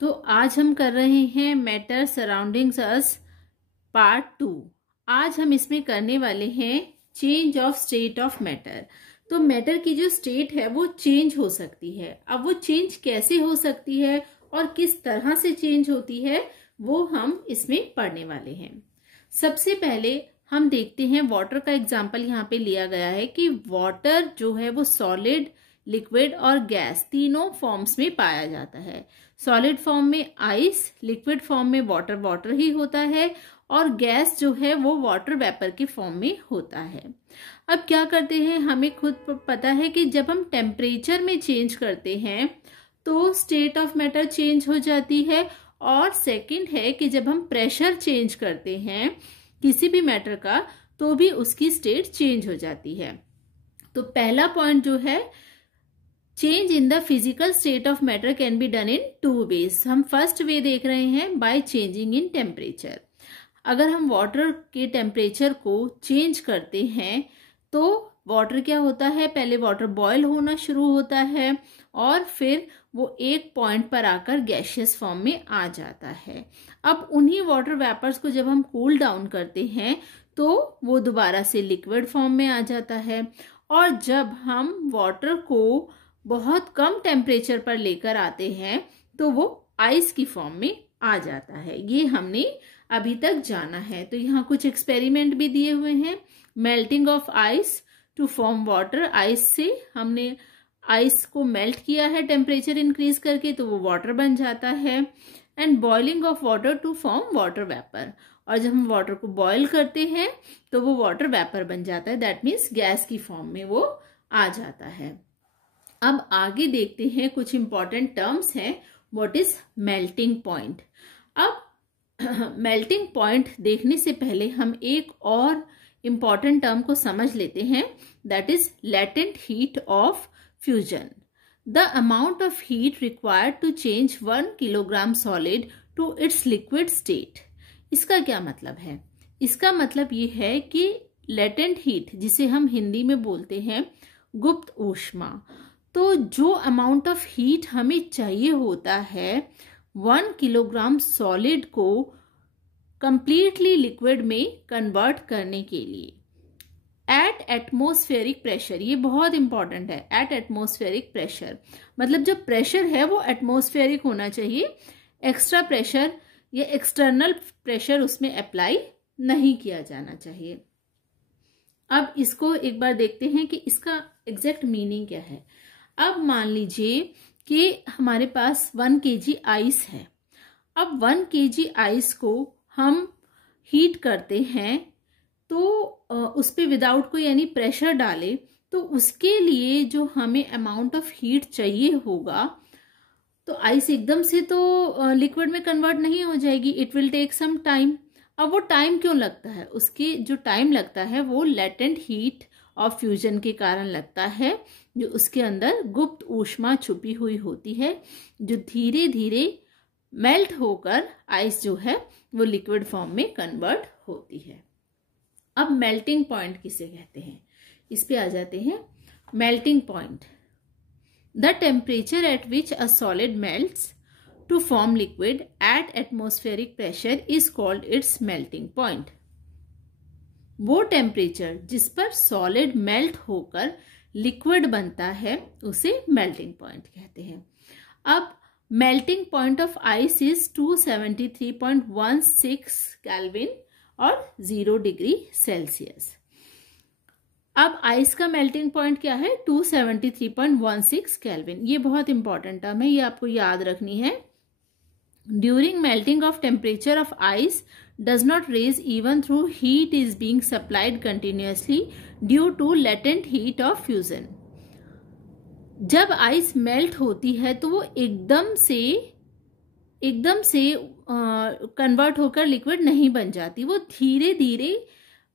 तो आज हम कर रहे हैं मैटर सराउंडिंग्स अस पार्ट 2। आज हम इसमें करने वाले हैं change of state of matter. तो मैटर की जो स्टेट है वो चेंज हो सकती है। अब वो चेंज कैसे हो सकती है और किस तरह से चेंज होती है वो हम इसमें पढ़ने वाले हैं। सबसे पहले हम देखते हैं वाटर का एग्जाम्पल यहाँ पे लिया गया है कि वाटर जो है वो सॉलिड, लिक्विड और गैस तीनों फॉर्म्स में पाया जाता है। सॉलिड फॉर्म में आइस, लिक्विड फॉर्म में वाटर वाटर ही होता है और गैस जो है वो वाटर वेपर के फॉर्म में होता है। अब क्या करते हैं, हमें खुद पता है कि जब हम टेम्परेचर में चेंज करते हैं तो स्टेट ऑफ मैटर चेंज हो जाती है। और सेकंड है कि जब हम प्रेशर चेंज करते हैं किसी भी मैटर का तो भी उसकी स्टेट चेंज हो जाती है। तो पहला पॉइंट जो है, change in the physical state of matter can be done in 2 ways. हम फर्स्ट वे देख रहे हैं बाय चेंजिंग इन टेम्परेचर। अगर हम वाटर के टेम्परेचर को चेंज करते हैं तो वाटर क्या होता है, पहले वाटर बॉयल होना शुरू होता है और फिर वो एक पॉइंट पर आकर गैसियस फॉर्म में आ जाता है। अब उन्हीं वाटर वेपर्स को जब हम कूल डाउन करते हैं तो वो दोबारा से लिक्विड फॉर्म में आ जाता है। और जब हम वाटर को बहुत कम टेम्परेचर पर लेकर आते हैं तो वो आइस की फॉर्म में आ जाता है। ये हमने अभी तक जाना है। तो यहाँ कुछ एक्सपेरिमेंट भी दिए हुए हैं। Melting of ice to form water, ice से हमने आइस को मेल्ट किया है टेम्परेचर इंक्रीज करके तो वो वाटर बन जाता है। And boiling of water to form water vapour, और जब हम वाटर को बॉयल करते हैं तो वो वाटर वेपर बन जाता है, दैट मीन्स गैस की फॉर्म में वो आ जाता है। अब आगे देखते हैं कुछ इंपॉर्टेंट टर्म्स हैं। What is melting point. अब मेल्टिंग पॉइंट देखने से पहले हम एक और इंपॉर्टेंट टर्म को समझ लेते हैं, that is latent heat of fusion. The amount of heat required to change 1 kilogram solid to its liquid state. इसका क्या मतलब है? इसका मतलब ये है कि लेटेंट हीट, जिसे हम हिंदी में बोलते हैं गुप्त ऊष्मा, तो जो अमाउंट ऑफ हीट हमें चाहिए होता है 1 किलोग्राम सॉलिड को कंप्लीटली लिक्विड में कन्वर्ट करने के लिए एट एटमॉस्फेरिक प्रेशर, ये बहुत इंपॉर्टेंट है। एट एटमॉस्फेरिक प्रेशर मतलब जो प्रेशर है वो एटमॉस्फेरिक होना चाहिए, एक्स्ट्रा प्रेशर या एक्सटर्नल प्रेशर उसमें अप्लाई नहीं किया जाना चाहिए। अब इसको एक बार देखते हैं कि इसका एग्जैक्ट मीनिंग क्या है। अब मान लीजिए कि हमारे पास 1 kg आइस है। अब 1 kg आइस को हम हीट करते हैं तो उस पे विदाउट कोई यानी प्रेशर डाले तो उसके लिए जो हमें अमाउंट ऑफ हीट चाहिए होगा, तो आइस एकदम से तो लिक्विड में कन्वर्ट नहीं हो जाएगी, it will take some time. अब वो टाइम क्यों लगता है? उसके जो टाइम लगता है वो लेटेंट हीट ऑफ फ्यूजन के कारण लगता है, जो उसके अंदर गुप्त ऊष्मा छुपी हुई होती है जो धीरे धीरे मेल्ट होकर आइस जो है वो लिक्विड फॉर्म में कन्वर्ट होती है। अब मेल्टिंग पॉइंट किसे कहते हैं, इस पे आ जाते हैं। Melting point, the temperature at which a solid melts to form liquid at atmospheric pressure is called its melting point. वो टेम्परेचर जिस पर सॉलिड मेल्ट होकर लिक्विड बनता है उसे मेल्टिंग पॉइंट कहते हैं। अब melting point of ice is 273.16 kelvin और 0 डिग्री सेल्सियस। अब आइस का मेल्टिंग पॉइंट क्या है? 273.16 केल्विन। ये बहुत इंपॉर्टेंट टर्म है, ये आपको याद रखनी है। During melting of temperature of ice does not raise even through heat is being supplied continuously due to latent heat of fusion। जब आइस मेल्ट होती है तो वो एकदम से कन्वर्ट होकर लिक्विड नहीं बन जाती, वो धीरे धीरे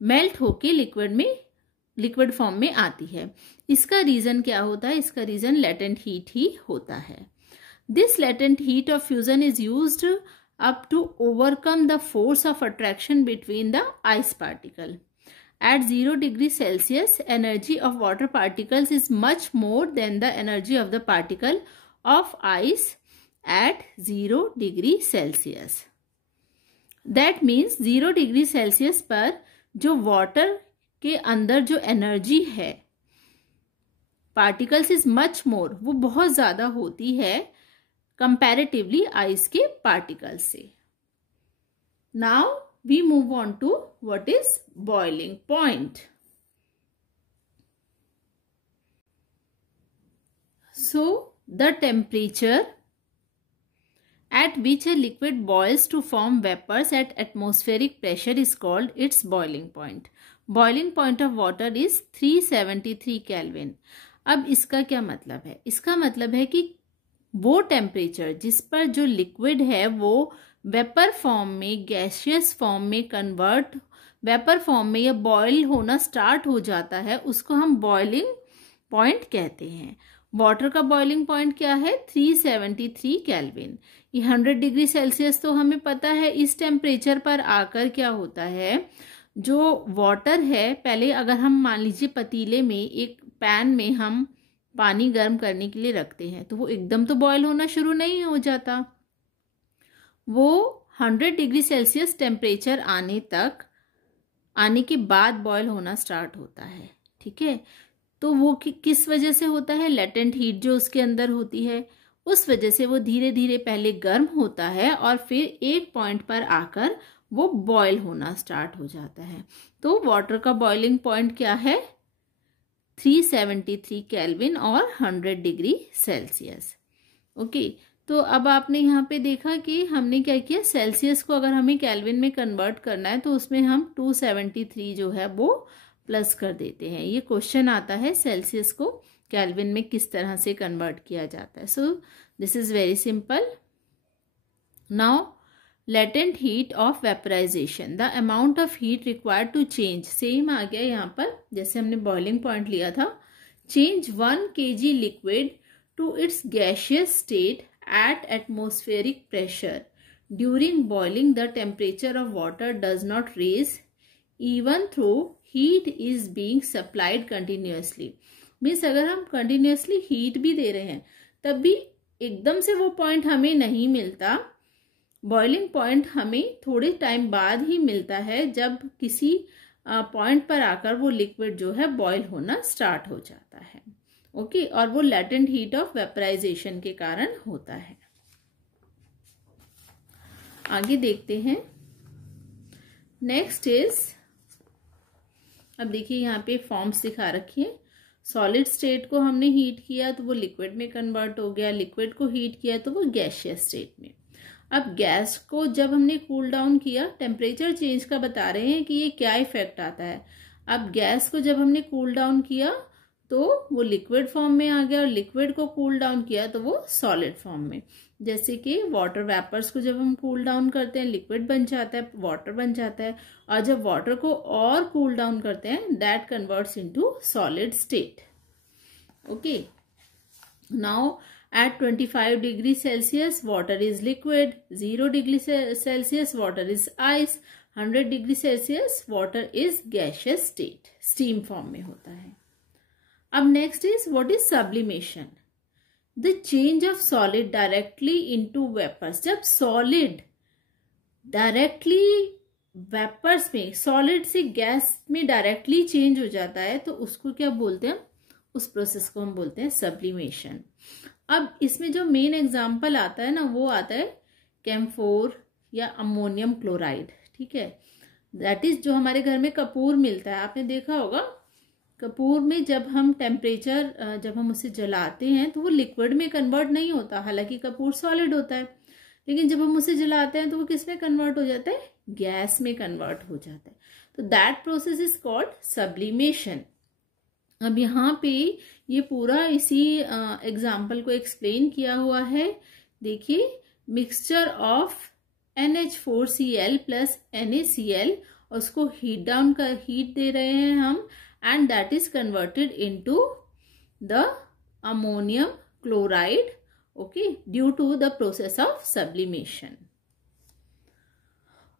मेल्ट होके लिक्विड फॉर्म में आती है। इसका रीजन क्या होता है? इसका रीजन लेटेंट हीट ही होता है। This latent heat of fusion is used up to overcome the force of attraction between the ice particle. At 0 degree Celsius, energy of water particles is much more than the energy of the particle of ice at 0 degree Celsius. That means 0 degree Celsius पर जो water के अंदर जो energy है particles is much more, वो बहुत ज्यादा होती है कंपैरेटिवली आइस के पार्टिकल्स से। Now we move on to what is boiling point. So the temperature at which a liquid boils to form vapors at atmospheric pressure is called its boiling point. Boiling point of water is 373 Kelvin. अब इसका क्या मतलब है? इसका मतलब है कि वो टेम्परेचर जिस पर जो लिक्विड है वो वेपर फॉर्म में, गैसियस फॉर्म में कन्वर्ट, वेपर फॉर्म में या बॉयल होना स्टार्ट हो जाता है, उसको हम बॉइलिंग पॉइंट कहते हैं। वाटर का बॉइलिंग पॉइंट क्या है? 373 केल्विन। ये 100 डिग्री सेल्सियस तो हमें पता है। इस टेम्परेचर पर आकर क्या होता है, जो वाटर है, पहले अगर हम मान लीजिए पतीले में, एक पैन में हम पानी गर्म करने के लिए रखते हैं तो वो एकदम तो बॉयल होना शुरू नहीं हो जाता। वो 100 डिग्री सेल्सियस टेम्परेचर आने के बाद बॉयल होना स्टार्ट होता है। ठीक है, तो वो किस वजह से होता है? लेटेंट हीट जो उसके अंदर होती है, उस वजह से वो धीरे धीरे पहले गर्म होता है और फिर एक पॉइंट पर आकर वो बॉयल होना स्टार्ट हो जाता है। तो वाटर का बॉइलिंग पॉइंट क्या है? 373 केल्विन और 100 डिग्री सेल्सियस। ओके, तो अब आपने यहाँ पे देखा कि हमने क्या किया, सेल्सियस को अगर हमें केल्विन में कन्वर्ट करना है तो उसमें हम 273 जो है वो प्लस कर देते हैं। ये क्वेश्चन आता है सेल्सियस को केल्विन में किस तरह से कन्वर्ट किया जाता है। So this is very simple. Now latent heat of vaporization, the amount of heat required to change, same आ गया यहाँ पर जैसे हमने बॉइलिंग पॉइंट लिया था। Change 1 kg liquid to its gaseous state at atmospheric pressure during boiling the temperature of water does not rise even through heat is being supplied continuously. Means अगर हम कंटिन्यूसली हीट भी दे रहे हैं तब भी एकदम से वो पॉइंट हमें नहीं मिलता। बॉइलिंग पॉइंट हमें थोड़े टाइम बाद ही मिलता है, जब किसी पॉइंट पर आकर वो लिक्विड जो है बॉयल होना स्टार्ट हो जाता है। ओके, और वो लेटेंट हीट ऑफ वेपराइजेशन के कारण होता है। आगे देखते हैं। नेक्स्ट इज, अब देखिए यहाँ पे फॉर्म्स दिखा रखी है। सॉलिड स्टेट को हमने हीट किया तो वो लिक्विड में कन्वर्ट हो गया, लिक्विड को हीट किया तो वो गैसियस स्टेट में। अब गैस को जब हमने कूल डाउन किया, टेम्परेचर चेंज का बता रहे हैं कि ये क्या इफेक्ट आता है। अब गैस को जब हमने कूल डाउन किया तो वो लिक्विड फॉर्म में आ गया, और लिक्विड को कूल डाउन किया तो वो सॉलिड फॉर्म में। जैसे कि वाटर वेपर्स को जब हम कूल डाउन करते हैं लिक्विड बन जाता है, वाटर बन जाता है, और जब वाटर को और कूल डाउन करते हैं that converts into solid state. Okay, now at 25 degree Celsius water is liquid, 0 degree Celsius water is ice, 100 degree Celsius water is gaseous state, steam form में होता है। अब next is what is sublimation, the change of solid directly into vapors। जब solid directly vapors में, solid से gas में directly change हो जाता है तो उसको क्या बोलते हैं? उस प्रोसेस को हम बोलते हैं sublimation। अब इसमें जो मेन एग्जाम्पल आता है ना, वो आता है कैम्फोर या अमोनियम क्लोराइड। ठीक है, दैट इज जो हमारे घर में कपूर मिलता है, आपने देखा होगा। कपूर में जब हम टेम्परेचर, जब हम उसे जलाते हैं तो वो लिक्विड में कन्वर्ट नहीं होता, हालांकि कपूर सॉलिड होता है, लेकिन जब हम उसे जलाते हैं तो वो किस में कन्वर्ट हो जाता है? गैस में कन्वर्ट हो जाता है। तो that process is called sublimation. अब यहाँ पे ये पूरा इसी एग्जाम्पल को एक्सप्लेन किया हुआ है। देखिए, mixture of NH4Cl plus NaCl, और उसको हीट डाउन कर, हीट दे रहे हैं हम, and that is converted into the ammonium chloride, okay, due to the process of sublimation.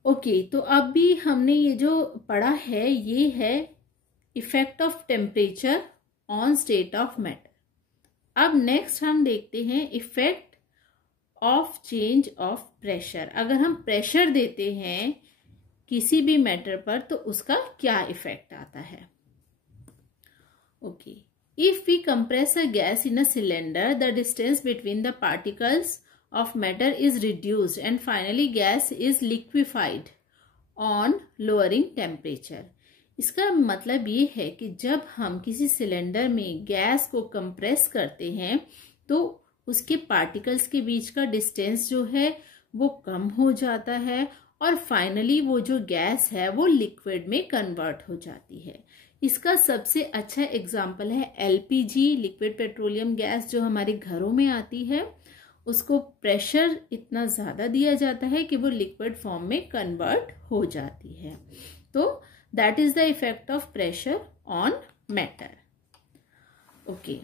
Okay, तो अब भी हमने ये जो पढ़ा है ये है effect of temperature on state of matter. अब नेक्स्ट हम देखते हैं effect of change of pressure. अगर हम प्रेशर देते हैं किसी भी मैटर पर तो उसका क्या इफेक्ट आता है। Okay, if we compress a gas in a cylinder, the distance between the particles of matter is reduced and finally gas is liquefied on lowering temperature। इसका मतलब ये है कि जब हम किसी सिलेंडर में गैस को कंप्रेस करते हैं तो उसके पार्टिकल्स के बीच का डिस्टेंस जो है वो कम हो जाता है और फाइनली वो जो गैस है वो लिक्विड में कन्वर्ट हो जाती है। इसका सबसे अच्छा एग्जाम्पल है एलपीजी, लिक्विड पेट्रोलियम गैस, जो हमारे घरों में आती है। उसको प्रेशर इतना ज़्यादा दिया जाता है कि वो लिक्विड फॉर्म में कन्वर्ट हो जाती है। तो that is the effect of pressure on matter. Okay,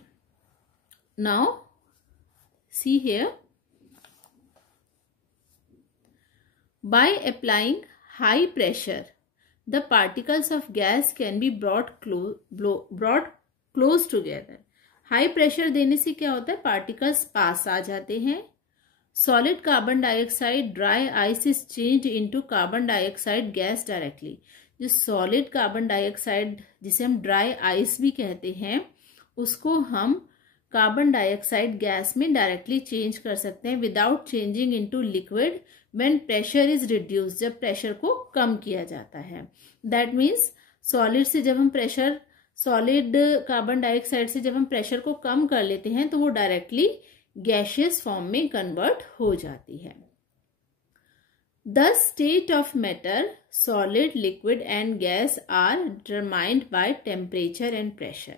now see here, by applying high pressure the particles of gas can be brought close together. High pressure देने से क्या होता है, पार्टिकल्स पास आ जाते हैं। Solid carbon dioxide dry ice is change into carbon dioxide gas directly. जो solid carbon dioxide जिसे हम ड्राई आइस भी कहते हैं, उसको हम कार्बन डाइऑक्साइड गैस में डायरेक्टली चेंज कर सकते हैं without changing into liquid when pressure is reduce. जब प्रेशर को कम किया जाता है, दैट मीन्स सॉलिड से जब हम प्रेशर, सॉलिड कार्बन डाइऑक्साइड से जब हम प्रेशर को कम कर लेते हैं तो वो डायरेक्टली गैसियस फॉर्म में कन्वर्ट हो जाती है। The state of matter, solid, liquid and gas are determined by temperature and pressure.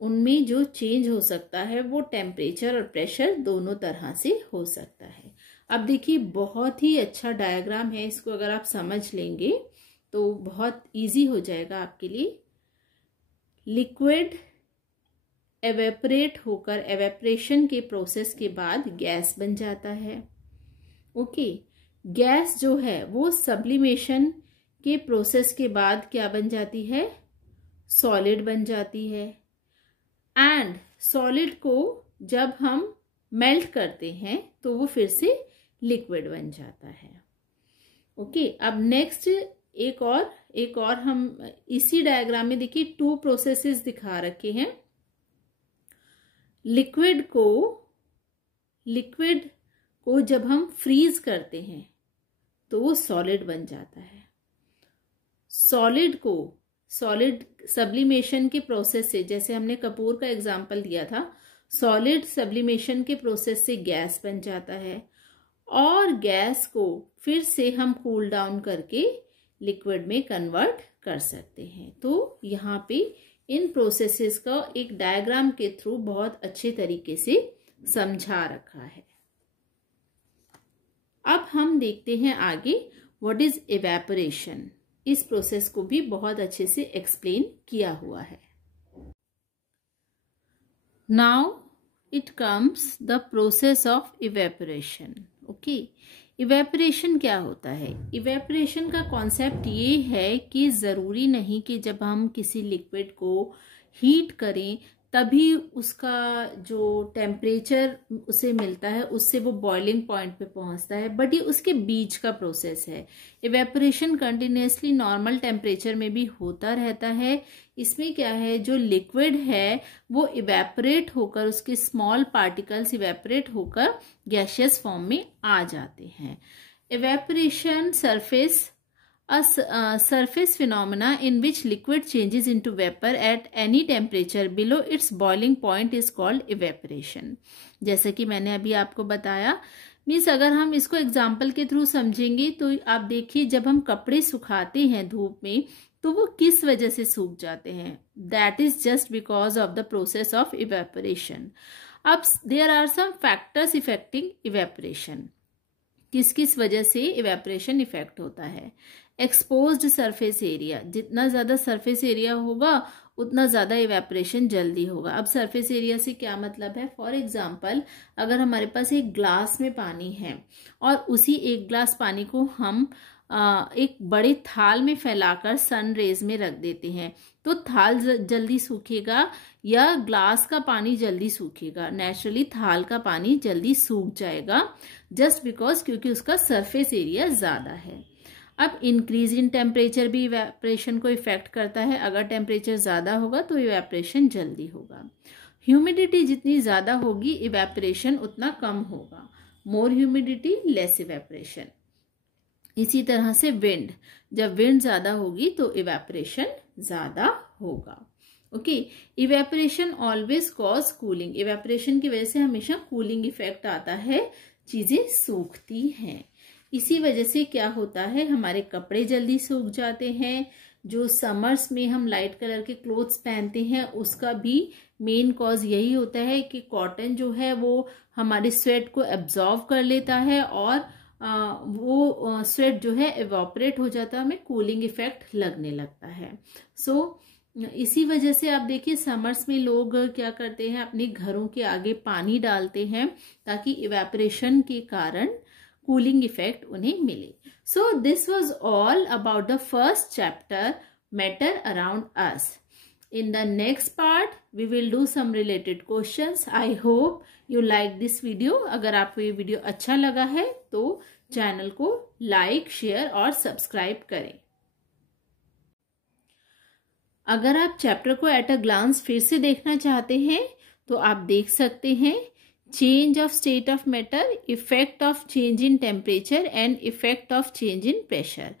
उनमें जो चेंज हो सकता है वो टेम्परेचर और प्रेशर दोनों तरह से हो सकता है। अब देखिए, बहुत ही अच्छा डायग्राम है, इसको अगर आप समझ लेंगे तो बहुत इजी हो जाएगा आपके लिए। लिक्विड एवेपोरेट होकर एवेपोरेशन के प्रोसेस के बाद गैस बन जाता है। ओके, गैस जो है वो सब्लिमेशन के प्रोसेस के बाद क्या बन जाती है, सॉलिड बन जाती है। एंड सॉलिड को जब हम मेल्ट करते हैं तो वो फिर से लिक्विड बन जाता है। ओके, अब नेक्स्ट एक और हम इसी डायग्राम में देखिए 2 प्रोसेसेस दिखा रखे हैं। लिक्विड को जब हम फ्रीज करते हैं तो वो सॉलिड बन जाता है। सॉलिड सब्लिमेशन के प्रोसेस से, जैसे हमने कपूर का एग्जांपल दिया था, सॉलिड सब्लिमेशन के प्रोसेस से गैस बन जाता है और गैस को फिर से हम कूल डाउन करके लिक्विड में कन्वर्ट कर सकते हैं। तो यहाँ पे इन प्रोसेसेस का एक डायग्राम के थ्रू बहुत अच्छे तरीके से समझा रखा है। अब हम देखते हैं आगे व्हाट इज इवेपोरेशन। इस प्रोसेस को भी बहुत अच्छे से एक्सप्लेन किया हुआ है। Now it comes the process of evaporation. Okay, evaporation क्या होता है? इवेपोरेशन का कॉन्सेप्ट ये है कि ज़रूरी नहीं कि जब हम किसी लिक्विड को हीट करें तभी उसका जो टेम्परेचर उसे मिलता है उससे वो बॉइलिंग पॉइंट पे पहुंचता है, बट ये उसके बीच का प्रोसेस है। इवेपोरेशन कंटिन्यूसली नॉर्मल टेम्परेचर में भी होता रहता है। इसमें क्या है, जो लिक्विड है वो इवेपोरेट होकर, उसके स्मॉल पार्टिकल्स इवेपोरेट होकर गैसियस फॉर्म में आ जाते हैं। Evaporation surface phenomena in which liquid changes into vapor at any temperature below its boiling point is called evaporation। जैसे कि मैंने अभी आपको बताया, मीन्स अगर हम इसको एग्जाम्पल के थ्रू समझेंगे तो आप देखिए, जब हम कपड़े सुखाते हैं धूप में तो वो किस वजह से सूख जाते हैं, that is just because of the process of evaporation. अब there are some factors affecting evaporation. किस किस वजह से इवेपोरेशन इफेक्ट होता है? एक्सपोज्ड सरफेस एरिया, जितना ज़्यादा सरफेस एरिया होगा उतना ज़्यादा इवेपोरेशन जल्दी होगा। अब सरफेस एरिया से क्या मतलब है? फॉर एग्जांपल, अगर हमारे पास एक ग्लास में पानी है और उसी एक ग्लास पानी को हम एक बड़े थाल में फैलाकर सन रेज में रख देते हैं तो थाल जल्दी सूखेगा या ग्लास का पानी जल्दी सूखेगा? नेचुरली थाल का पानी जल्दी सूख जाएगा, जस्ट बिकॉज क्योंकि उसका सरफेस एरिया ज़्यादा है। अब इंक्रीज इन टेम्परेचर भी इवेपोरेशन को इफेक्ट करता है। अगर टेम्परेचर ज़्यादा होगा तो इवेपोरेशन जल्दी होगा। ह्यूमिडिटी जितनी ज़्यादा होगी इवेपोरेशन उतना कम होगा। मोर ह्यूमिडिटी लेस इवेपोरेशन। इसी तरह से विंड, जब विंड ज़्यादा होगी तो इवेपोरेशन ज़्यादा होगा। Okay, evaporation always cause cooling. Evaporation की वजह से हमेशा कूलिंग इफेक्ट आता है, चीज़ें सूखती हैं। इसी वजह से क्या होता है, हमारे कपड़े जल्दी सूख जाते हैं। जो समर्स में हम लाइट कलर के क्लोथ्स पहनते हैं उसका भी मेन कॉज यही होता है कि कॉटन जो है वो हमारे स्वेट को एब्जॉर्व कर लेता है और वो स्वेट जो है इवोपरेट हो जाता है, हमें कूलिंग इफेक्ट लगने लगता है। सो इसी वजह से आप देखिए समर्स में लोग क्या करते हैं, अपने घरों के आगे पानी डालते हैं ताकि इवेपोरेशन के कारण कूलिंग इफेक्ट उन्हें मिले। So this was all about the first chapter, matter around us. In the next part, we will do some related questions. I hope you like this video. अगर आपको ये वीडियो अच्छा लगा है तो चैनल को लाइक, शेयर और subscribe करें। अगर आप चैप्टर को एट अ ग्लांस फिर से देखना चाहते हैं तो आप देख सकते हैं change of state of matter, effect of change in temperature and effect of change in pressure.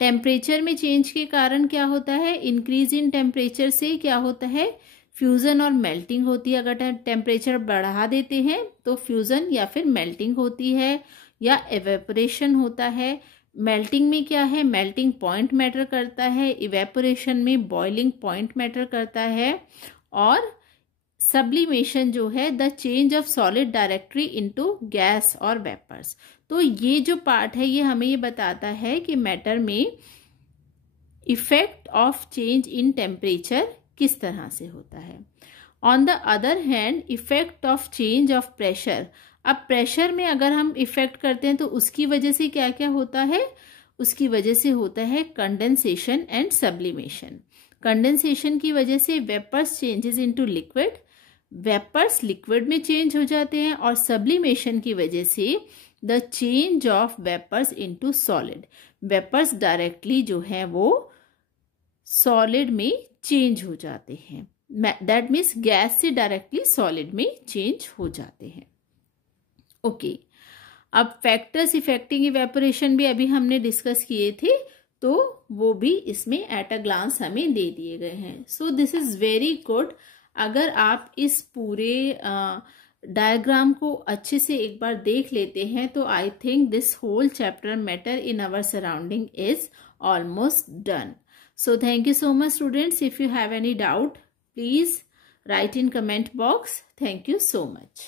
Temperature में चेंज के कारण क्या होता है, इंक्रीज इन टेम्परेचर से क्या होता है, फ्यूजन और मेल्टिंग होती है। अगर टेम्परेचर बढ़ा देते हैं तो फ्यूजन या फिर मेल्टिंग होती है या एवेपोरेशन होता है। मेल्टिंग में क्या है, मेल्टिंग पॉइंट मैटर करता है। इवेपोरेशन में बॉइलिंग पॉइंट मैटर करता है। और सब्लिमेशन जो है the change of solid directly into gas और वेपर्स। तो ये जो पार्ट है ये हमें ये बताता है कि मैटर में effect of change in temperature किस तरह से होता है। On the other hand effect of change of pressure. अब प्रेशर में अगर हम इफेक्ट करते हैं तो उसकी वजह से क्या क्या होता है, उसकी वजह से होता है कंडेंसेशन एंड सब्लिमेशन। कंडेंसेशन की वजह से vapours changes into liquid, vapours liquid में चेंज हो जाते हैं। और सब्लिमेशन की वजह से the change of vapours into solid, vapours directly जो है वो सॉलिड में चेंज हो जाते हैं। दैट मीन्स गैस से डायरेक्टली सॉलिड में चेंज हो जाते हैं। ओके, अब फैक्टर्स इफेक्टिंग इवेपोरेशन भी अभी हमने डिस्कस किए थे तो वो भी इसमें एट अ ग्लांस हमें दे दिए गए हैं। सो दिस इज वेरी गुड। अगर आप इस पूरे डायग्राम को अच्छे से एक बार देख लेते हैं तो I think this whole chapter matter in our surrounding is almost done. So thank you so much students. If you have any doubt, please write in comment box. Thank you so much.